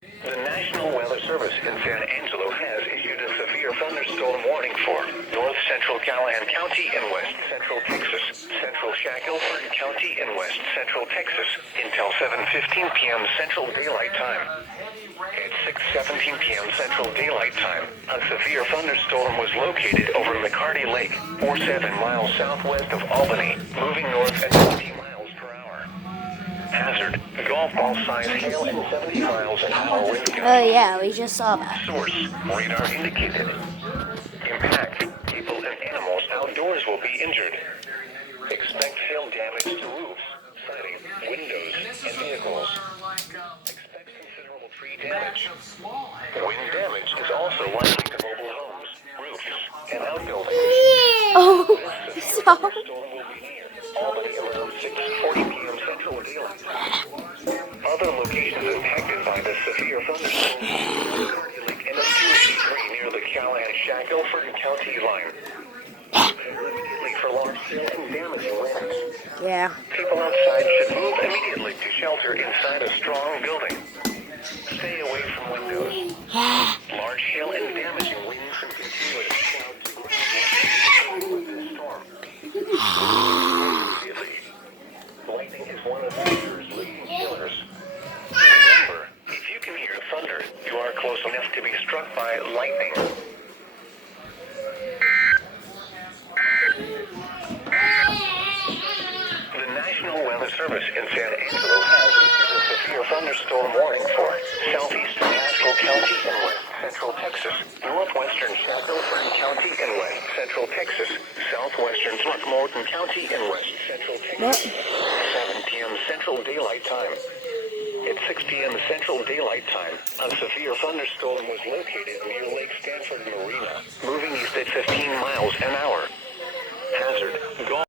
The National Weather Service in San Angelo has issued a severe thunderstorm warning for north central Callahan County and west central Texas, central Shackelford County and west central Texas until 7:15 p.m. Central Daylight Time. At 6:17 p.m. Central Daylight Time, a severe thunderstorm was located over McCarty Lake, 47 miles southwest of Albany, moving north at 20 miles per hour. Hazard, golf ball size hail and 70 miles an hour wind gusts. Oh yeah, we just saw that. Source, radar indicated. Impact, people and animals outdoors will be injured. Expect hail damage to roofs, siding, windows, and vehicles. Expect considerable tree damage. Wind damage is also likely to mobile homes, roofs, and outbuildings. Oh, This severe so thunderstorm will be near Albany around 6:40 p.m. Central Daylight Time. Other locations impacted by the severe thunderstorm include McCarty Lake and 283 near the Callahan-Shackelford County line. Immediately for large hail and damaging winds. yeah. People outside should move immediately to shelter inside a strong building. Stay away from windows. Large hail and damaging winds and continuous clouds to ground with the storm. Immediately. Lightning is one of nature's leading killers. Remember, if you can hear thunder, you are close enough to be struck by lightning. The National Weather Service in San Angelo has issued a severe thunderstorm warning for southeastern Haskell County and west central Texas, northwestern Shackelford County and west central Texas, southwestern Throckmorton County and west central Texas. 7 p.m. Central Daylight Time. At 6 p.m. Central Daylight Time, a severe thunderstorm was located near Lake Stanford Marina, moving east at 15 miles an hour. Hazard, golf